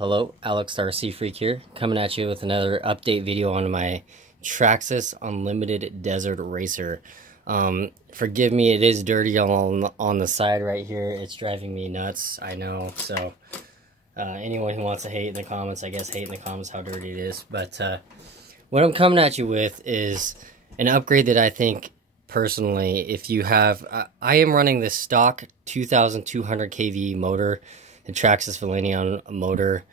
Hello, Alex RC Freak here, coming at you with another update video on my Traxxas Unlimited Desert Racer. Forgive me, it is dirty on the side right here. It's driving me nuts, I know. So anyone who wants to hate in the comments, I guess hate in the comments how dirty it is. But what I'm coming at you with is an upgrade that I think personally, if you have, I am running this stock 2200 kV motor, the Traxxas Valenion motor,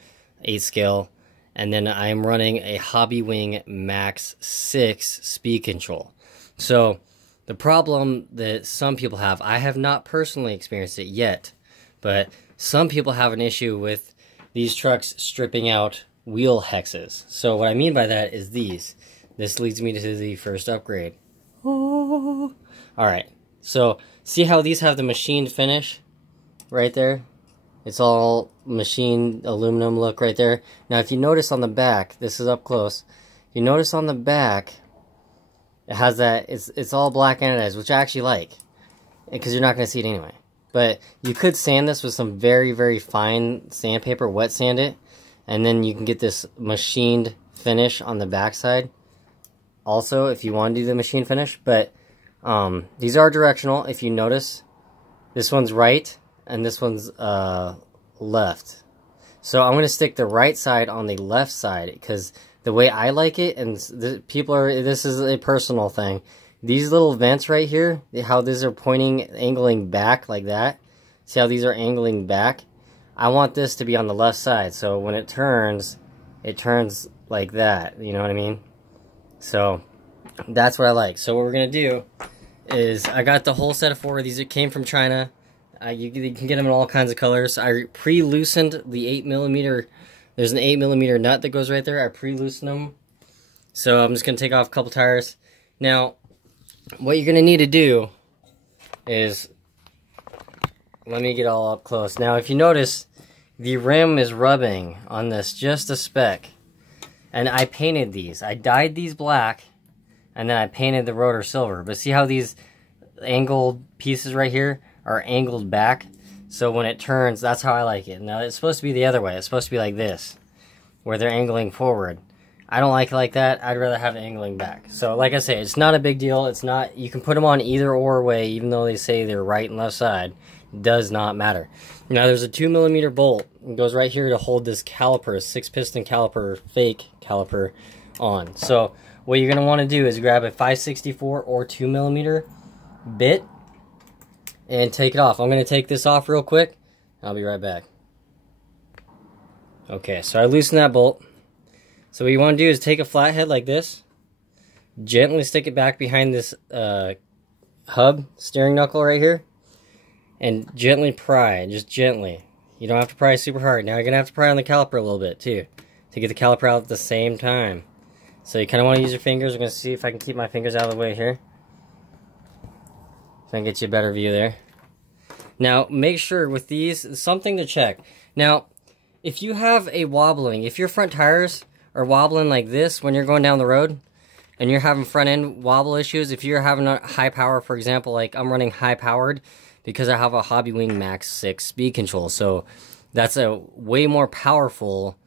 8 scale, and then I am running a Hobbywing Max 6 speed control. So the problem that some people have, I have not personally experienced it yet, but some people have an issue with these trucks stripping out wheel hexes. So what I mean by that is these. This leads me to the first upgrade. Oh. Alright, so see how these have the machined finish right there? It's all machined aluminum look right there. Now if you notice on the back, this is up close, if you notice on the back, it has that, it's all black anodized, which I actually like, because you're not going to see it anyway. But you could sand this with some very, very fine sandpaper, wet sand it, and then you can get this machined finish on the back side. Also, if you want to do the machine finish, but these are directional. If you notice, this one's right and this one's left. So I'm going to stick the right side on the left side because the way I like it, and this is a personal thing. These little vents right here, how these are angling back like that. See how these are angling back? I want this to be on the left side. So when it turns like that. You know what I mean? So that's what I like. So what we're going to do is, I got the whole set of 4 of these. It came from China. You can get them in all kinds of colors. I pre-loosened the 8mm. There's an 8mm nut that goes right there. I pre-loosened them. So I'm just going to take off a couple tires. Now, what you're going to need to do is, let me get all up close. Now, if you notice, the rim is rubbing on this just a speck. And I painted these. I dyed these black, and then I painted the rotor silver. But see how these angled pieces right here are angled back? So when it turns, that's how I like it. Now, it's supposed to be the other way. It's supposed to be like this, where they're angling forward. I don't like it like that. I'd rather have it angling back. So, like I say, it's not a big deal. It's not, you can put them on either or way, even though they say they're right and left side. It does not matter. Now, there's a 2mm bolt. It goes right here to hold this caliper, 6-piston caliper, fake caliper, on. So, what you're going to want to do is grab a 5/64 or 2mm bit and take it off. I'm going to take this off real quick. I'll be right back. Okay, so I loosened that bolt. So what you want to do is take a flathead like this, gently stick it back behind this hub steering knuckle right here, and gently pry, just gently. You don't have to pry super hard. Now you're going to have to pry on the caliper a little bit too, to get the caliper out at the same time. So you kind of want to use your fingers. I'm going to see if I can keep my fingers out of the way here, so I can get you a better view there. Now make sure with these, something to check. Now if you have a wobbling, if your front tires are wobbling like this when you're going down the road, and you're having front end wobble issues, if you're having a high power, for example, like I'm running high powered because I have a Hobbywing Max 6 speed control, so that's a way more powerful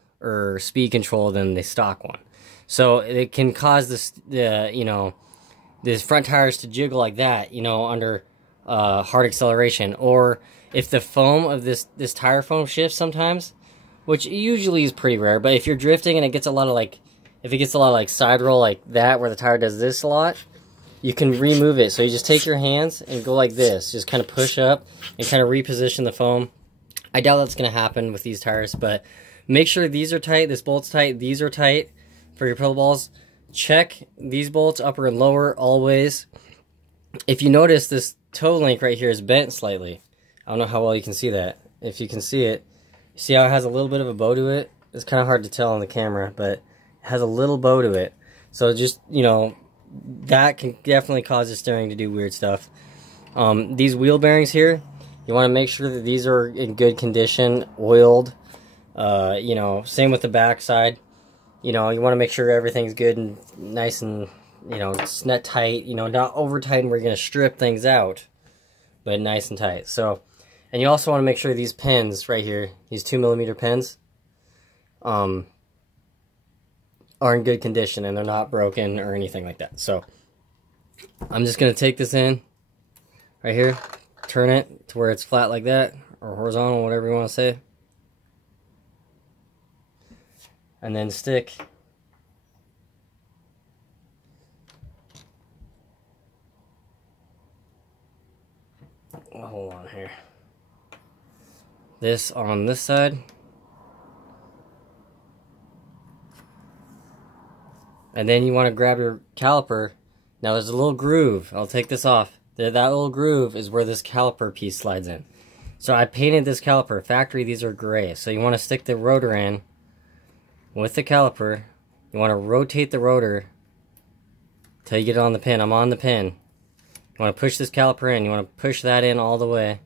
speed control than the stock one. So it can cause this, these front tires to jiggle like that, under hard acceleration. Or if the foam of this tire foam shifts sometimes, which usually is pretty rare, but if you're drifting and it gets a lot of if it gets a lot of side roll like that, where the tire does this a lot, you can remove it. So you just take your hands and go like this, just kind of push up and kind of reposition the foam. I doubt that's going to happen with these tires, but make sure these are tight, this bolt's tight, these are tight for your pillow balls. Check these bolts, upper and lower, always. If you notice, this toe link right here is bent slightly. I don't know how well you can see that. If you can see it, see how it has a little bit of a bow to it? It's kind of hard to tell on the camera, but it has a little bow to it. So just, that can definitely cause the steering to do weird stuff. These wheel bearings here, you want to make sure that these are in good condition, oiled. Same with the back side. You want to make sure everything's good and nice and, it's not tight, not over tight and we're going to strip things out, but nice and tight. So, and you also want to make sure these pins right here, these 2mm pins, are in good condition and they're not broken or anything like that. So I'm just going to take this in right here, turn it to where it's flat like that, or horizontal, whatever you want to say, and then stick hold on here, this on this side, and then you want to grab your caliper. Now there's a little groove. I'll take this off. That little groove is where this caliper piece slides in. So I painted this caliper. Factory, these are gray. So you want to stick the rotor in with the caliper. You want to rotate the rotor till you get it on the pin. I'm on the pin. You want to push this caliper in. You want to push that in all the way.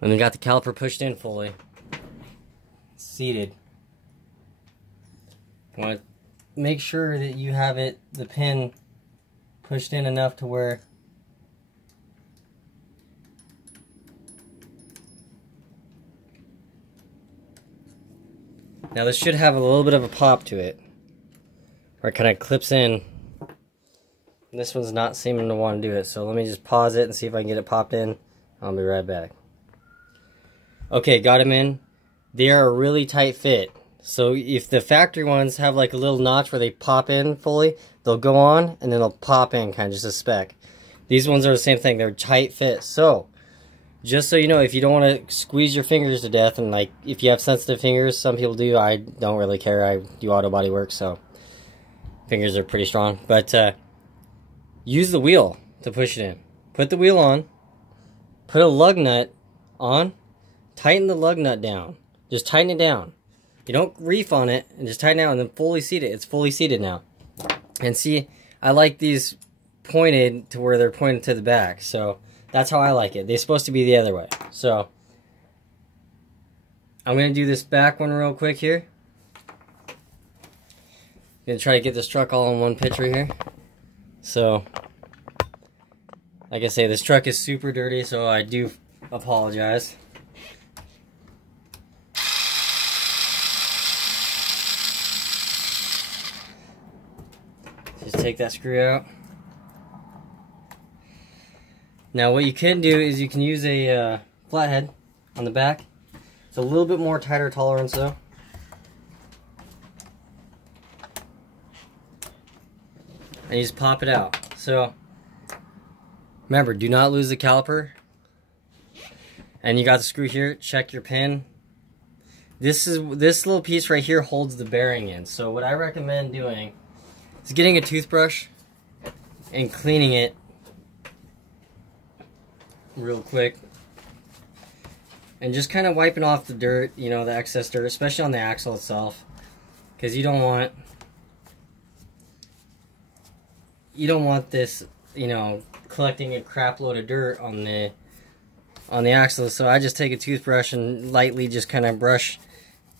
And we got the caliper pushed in fully. It's seated. You want to make sure that you have it, the pin, pushed in enough to where now this should have a little bit of a pop to it, where it kind of clips in. This one's not seeming to want to do it, so let me just pause it and see if I can get it popped in. I'll be right back. Okay, got them in. They are a really tight fit. So if the factory ones have like a little notch where they pop in fully, they'll go on and then they'll pop in kind of just a speck. These ones are the same thing. They're tight fit. So just so you know, if you don't want to squeeze your fingers to death, and like if you have sensitive fingers, some people do. I don't really care. I do auto body work, so fingers are pretty strong. But use the wheel to push it in. Put the wheel on. Put a lug nut on. Tighten the lug nut down. Just tighten it down. You don't reef on it, and just tighten it out and then fully seat it. It's fully seated now. And see, I like these pointed to where they're pointed to the back. So that's how I like it. They're supposed to be the other way. So I'm going to do this back one real quick here. I'm going to try to get this truck all in one picture here. So, like I say, this truck is super dirty, so I do apologize. Just take that screw out. Now what you can do is you can use a flathead on the back. It's a little bit more tighter tolerance though. And you just pop it out. So remember, do not lose the caliper. And you got the screw here, check your pin. This little piece right here holds the bearing in. So what I recommend doing is getting a toothbrush and cleaning it real quick. And just kind of wiping off the dirt, you know, the excess dirt, especially on the axle itself. Because you don't want this, you know, collecting a crap load of dirt on the axle. So I just take a toothbrush and lightly just kind of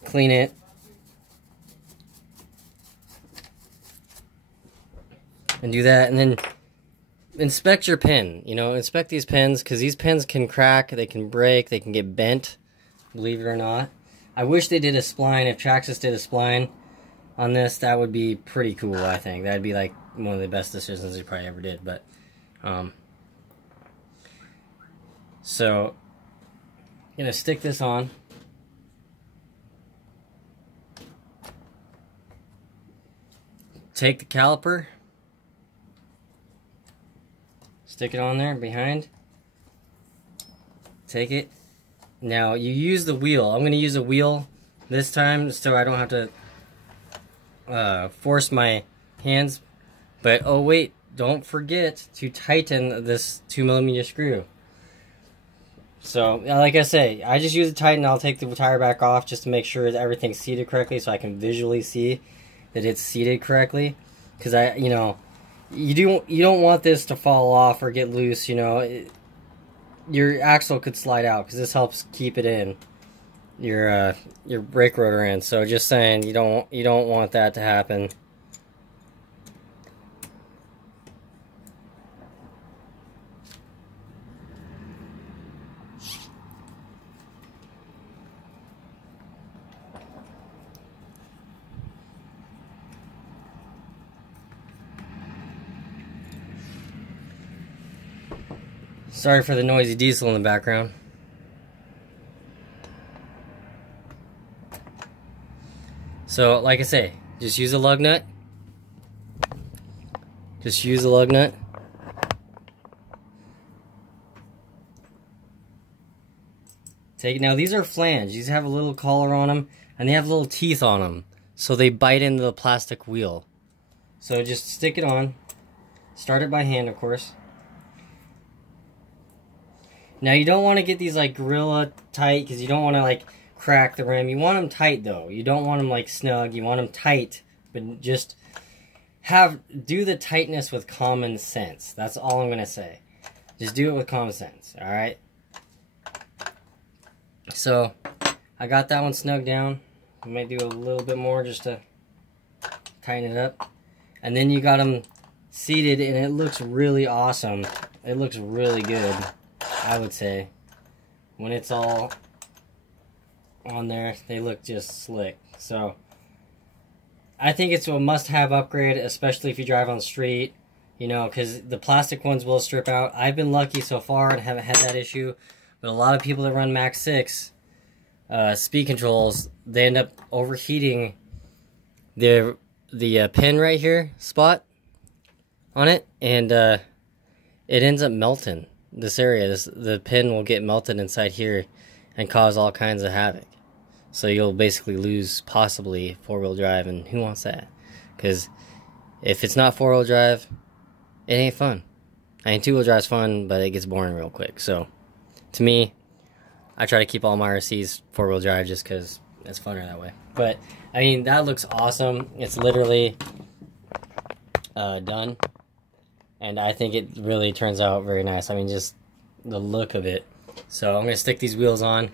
clean it. And do that, and then inspect your pin. You know, inspect these pins, because these pins can crack, they can break, they can get bent, believe it or not. I wish they did a spline. If Traxxas did a spline on this, that would be pretty cool, I think. That would be like one of the best decisions they probably ever did. But, so, I'm going to stick this on. Take the caliper. Stick it on there behind. Take it. Now you use the wheel. I'm going to use a wheel this time so I don't have to force my hands. But oh wait, don't forget to tighten this 2mm screw. So like I say, I just use it tight, and I'll take the tire back off just to make sure that everything's seated correctly, so I can visually see that it's seated correctly. Because you don't want this to fall off or get loose, you know. Your axle could slide out, because this helps keep it in, your brake rotor in. So just saying, you don't want that to happen. Sorry for the noisy diesel in the background. So, like I say, just use a lug nut. Just use a lug nut. Now these are flange. These have a little collar on them, and they have little teeth on them, so they bite into the plastic wheel. So just stick it on. Start it by hand, of course. Now you don't want to get these like gorilla tight, because you don't want to like crack the rim. You want them tight though. You don't want them like snug. You want them tight, but just do the tightness with common sense. That's all I'm gonna say. Just do it with common sense. All right. So I got that one snug down. I might do a little bit more just to tighten it up. And then you got them seated, and it looks really awesome. It looks really good, I would say. When it's all on there, they look just slick. So I think it's a must-have upgrade, especially if you drive on the street, you know, because the plastic ones will strip out. I've been lucky so far and haven't had that issue, but a lot of people that run Max 6 speed controls, they end up overheating the pin right here spot on it, and it ends up melting this area. The pin will get melted inside here and cause all kinds of havoc. So you'll basically lose possibly four-wheel drive, and who wants that? Because if it's not four-wheel drive, it ain't fun. I mean, two-wheel drive's fun, but it gets boring real quick. So to me, I try to keep all my RCs four-wheel drive just because it's funner that way. But I mean, that looks awesome. It's literally done, and I think it really turns out very nice. I mean, just the look of it. So I'm gonna stick these wheels on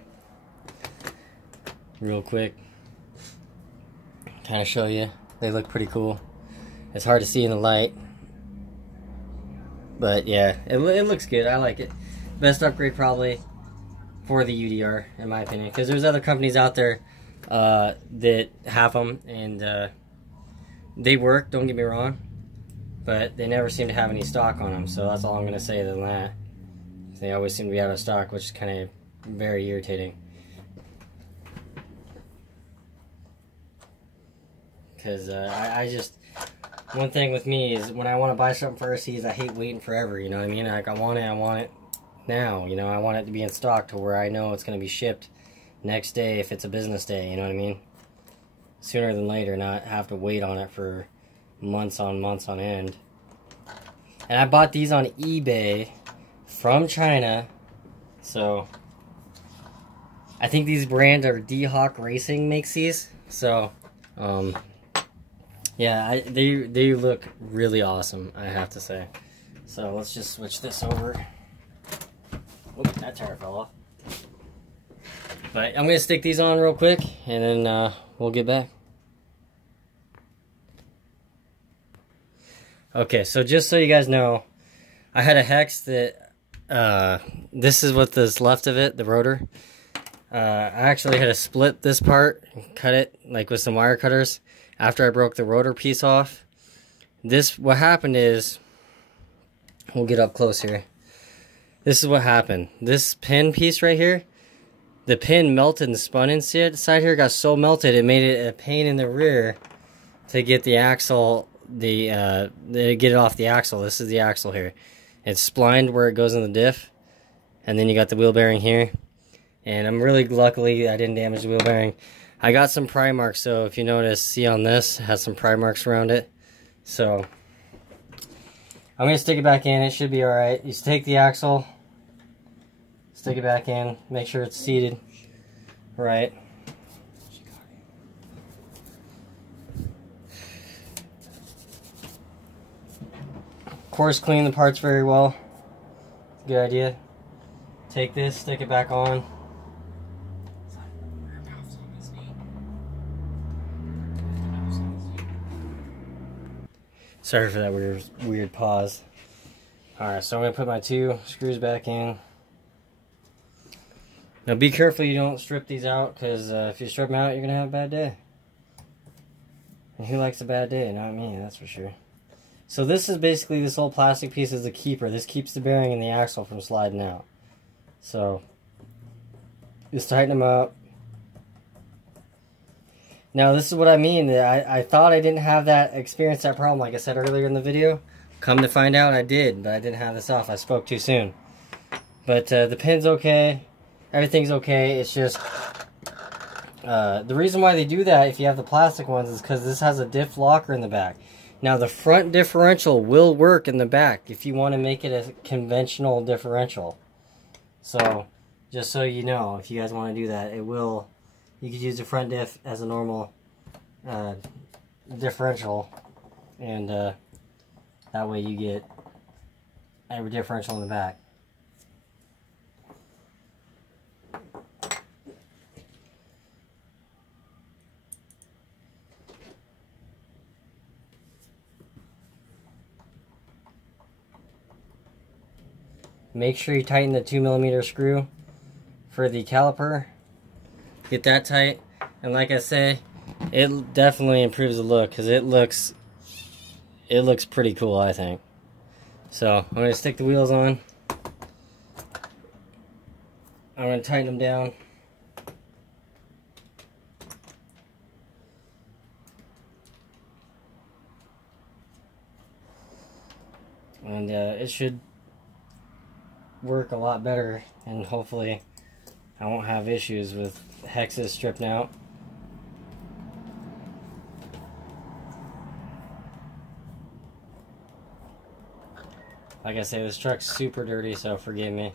real quick, kind of show you. They look pretty cool. It's hard to see in the light, but yeah, it looks good. I like it. Best upgrade probably for the UDR, in my opinion, because there's other companies out there that have them, and they work, don't get me wrong, but they never seem to have any stock on them. So that's all I'm gonna say than that. They always seem to be out of stock, which is kind of very irritating. Because I just, one thing with me is when I want to buy something for RCs, I hate waiting forever, you know what I mean? Like, I want it now, you know? I want it to be in stock to where I know it's going to be shipped next day if it's a business day, you know what I mean? Sooner than later, not have to wait on it for months on end. And I bought these on eBay from China, so I think these brands are D-Hawk Racing makes these, so yeah, they look really awesome, I have to say. So let's just switch this over. Oops, that tire fell off. But I'm gonna stick these on real quick, and then we'll get back. Okay, so just so you guys know, I had a hex that this is what is left of it, the rotor. I actually had to split this part and cut it like with some wire cutters after I broke the rotor piece off. What happened is, we'll get up close here. This is what happened. This pin piece right here, the pin melted and spun inside here, got so melted it made it a pain in the rear to get the axle, to get it off the axle. This is the axle here. It's splined where it goes in the diff, and then you got the wheel bearing here. And I'm really luckily I didn't damage the wheel bearing. I got some pry marks, so if you notice, see on this, it has some pry marks around it. So I'm gonna stick it back in. It should be all right. You just take the axle, stick it back in, make sure it's seated right. Of course, clean the parts very well. Good idea. Take this, stick it back on. Sorry for that weird pause. Alright, so I'm going to put my 2 screws back in. Now be careful you don't strip these out, because if you strip them out, you're going to have a bad day. And who likes a bad day? Not me, that's for sure. So this is basically, this whole plastic piece is a keeper. This keeps the bearing and the axle from sliding out. So just tighten them up. Now this is what I mean. I thought I didn't have that experience, that problem, like I said earlier in the video. Come to find out I did, but I didn't have this off. I spoke too soon. But the pin's okay. Everything's okay. It's just the reason why they do that if you have the plastic ones is because this has a diff locker in the back. Now the front differential will work in the back if you want to make it a conventional differential. So just so you know, if you guys want to do that, it will. You could use the front diff as a normal differential, and that way you get every differential in the back. Make sure you tighten the 2mm screw for the caliper. Get that tight, and like I say, it definitely improves the look because it looks pretty cool, I think. So I'm gonna stick the wheels on. I'm gonna tighten them down. And it should work a lot better, and hopefully I won't have issues with hexes stripping out. Like I say, this truck's super dirty, so forgive me.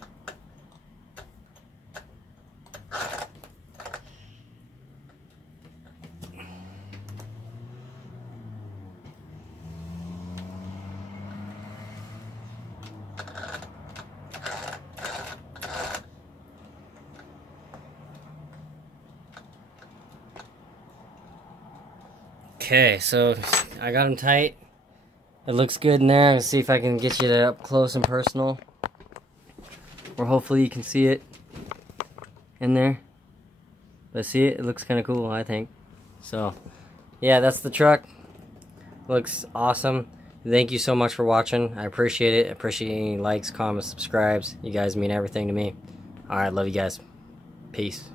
Okay, so I got them tight. It looks good in there. Let's see if I can get you up close and personal, or hopefully you can see it in there. But see it? It looks kind of cool, I think. So, yeah, that's the truck. Looks awesome. Thank you so much for watching. I appreciate it. I appreciate any likes, comments, subscribes. You guys mean everything to me. Alright, love you guys. Peace.